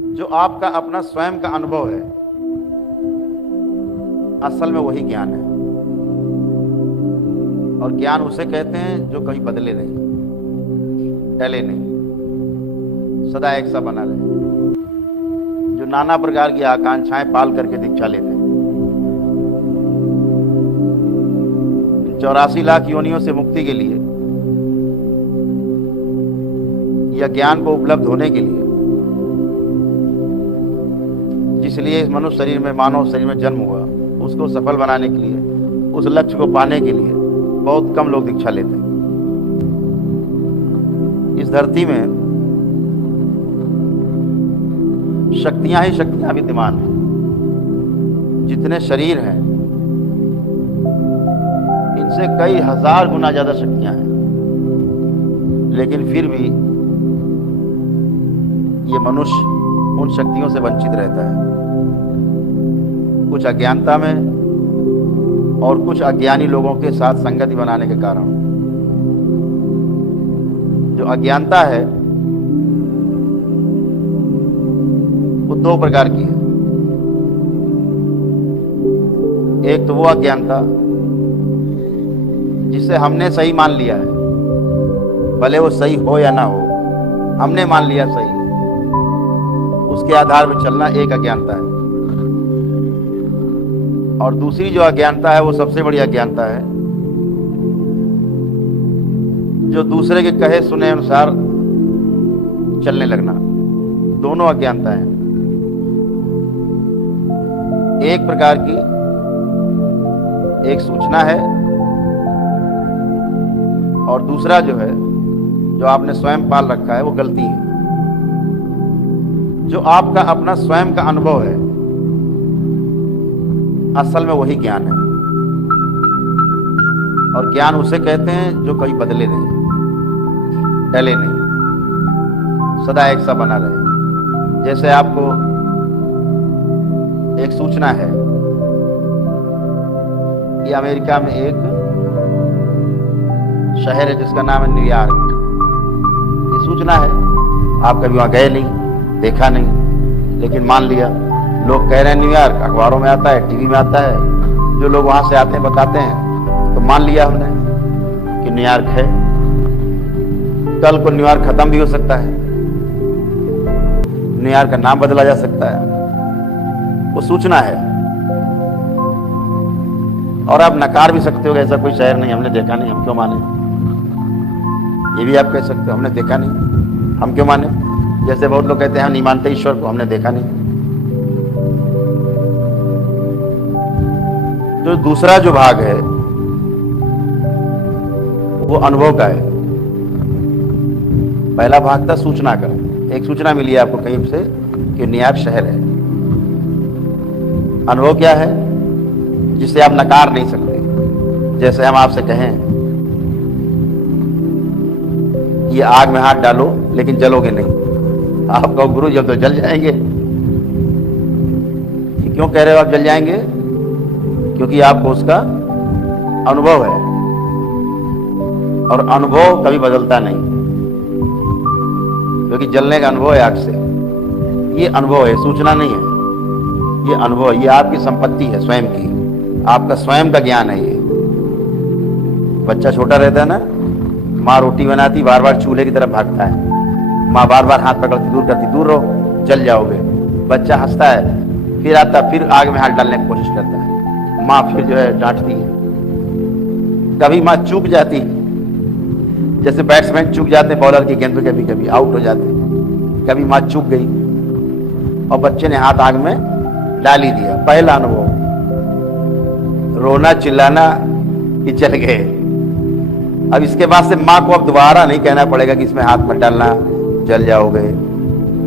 जो आपका अपना स्वयं का अनुभव है, असल में वही ज्ञान है। और ज्ञान उसे कहते हैं जो कभी बदले नहीं, टले नहीं, सदा एक सा बना रहे, जो नाना प्रकार की आकांक्षाएं पाल करके दीक्षा लेते हैं। 84 लाख योनियों से मुक्ति के लिए या ज्ञान को उपलब्ध होने के लिए, जिसलिए इस मनुष्य शरीर में, मानव शरीर में जन्म हुआ, उसको सफल बनाने के लिए, उस लक्ष्य को पाने के लिए बहुत कम लोग दीक्षा लेते हैं। इस धरती में शक्तियां ही शक्तियां विद्यमान हैं। जितने शरीर हैं, इनसे कई हजार गुना ज्यादा शक्तियां हैं, लेकिन फिर भी ये मनुष्य उन शक्तियों से वंचित रहता है, कुछ अज्ञानता में और कुछ अज्ञानी लोगों के साथ संगति बनाने के कारण। जो अज्ञानता है वो दो प्रकार की है। एक तो वो अज्ञानता जिसे हमने सही मान लिया है, भले वो सही हो या ना हो, हमने मान लिया सही, उसके आधार पर चलना एक अज्ञानता है। और दूसरी जो अज्ञानता है वो सबसे बड़ी अज्ञानता है, जो दूसरे के कहे सुने अनुसार चलने लगना। दोनों अज्ञानता है। एक प्रकार की एक सूचना है, और दूसरा जो है, जो आपने स्वयं पाल रखा है, वो गलती है। जो आपका अपना स्वयं का अनुभव है, असल में वही ज्ञान है। और ज्ञान उसे कहते हैं जो कभी बदले नहीं, टले नहीं, सदा एक सा बना रहे। जैसे आपको एक सूचना है कि अमेरिका में एक शहर है जिसका नाम है न्यूयॉर्क। ये सूचना है, आप कभी वहां गए नहीं, देखा नहीं, लेकिन मान लिया। लोग कह रहे हैं न्यूयॉर्क, अखबारों में आता है, टीवी में आता है, जो लोग वहां से आते हैं बताते हैं, तो मान लिया हमने कि न्यूयॉर्क है। कल को न्यूयॉर्क खत्म भी हो सकता है, न्यूयॉर्क का नाम बदला जा सकता है। वो सूचना है। और आप नकार भी सकते हो कि ऐसा कोई शहर नहीं, हमने देखा नहीं, हम क्यों माने। ये भी आप कह सकते हो, हमने देखा नहीं, हम क्यों माने। जैसे बहुत लोग कहते हैं हम नहीं मानते ईश्वर को, हमने देखा नहीं। जो दूसरा जो भाग है वो अनुभव का है। पहला भाग था सूचना का। एक सूचना मिली है आपको कहीं से कि न्यूयॉर्क शहर है। अनुभव क्या है, जिसे आप नकार नहीं सकते। जैसे हम आपसे कहें ये आग में हाथ डालो, लेकिन जलोगे नहीं। आप कहो गुरु जब तो जल जाएंगे। क्यों कह रहे हो आप जल जाएंगे? क्योंकि आपको उसका अनुभव है, और अनुभव कभी बदलता नहीं, क्योंकि जलने का अनुभव है आग से। ये अनुभव है, सूचना नहीं है। ये अनुभव है, ये आपकी संपत्ति है स्वयं की, आपका स्वयं का ज्ञान है। ये बच्चा छोटा रहता है ना, माँ रोटी बनाती, बार बार चूल्हे की तरफ भागता है, माँ बार बार हाथ पकड़ती, दूर करती, दूर रहो, जल जाओगे। बच्चा हंसता है, फिर आता, फिर आग में हाथ डालने की कोशिश करता है, माँ फिर जो है डांटती है। कभी माँ चूक जाती, जैसे बैट्समैन चूक जाते बॉलर की गेंद पे, कभी कभी आउट हो जाते, कभी माँ चूक गई और बच्चे ने हाथ आग में डाल ही दिया। पहला अनुभव, रोना चिल्लाना कि जल गए। अब इसके बाद से माँ को अब दोबारा नहीं कहना पड़ेगा कि इसमें हाथ मत डालना, जल जाओगे।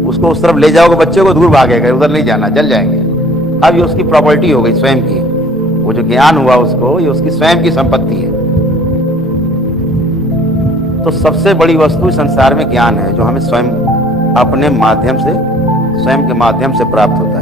उसको उस तरफ ले जाओगे, बच्चे को दूर भागेगा, उधर नहीं जाना, जल जाएंगे। अब ये उसकी प्रॉपर्टी हो गई स्वयं की। वो जो ज्ञान हुआ उसको, ये उसकी स्वयं की संपत्ति है। तो सबसे बड़ी वस्तु संसार में ज्ञान है, जो हमें स्वयं अपने माध्यम से, स्वयं के माध्यम से प्राप्त होता है।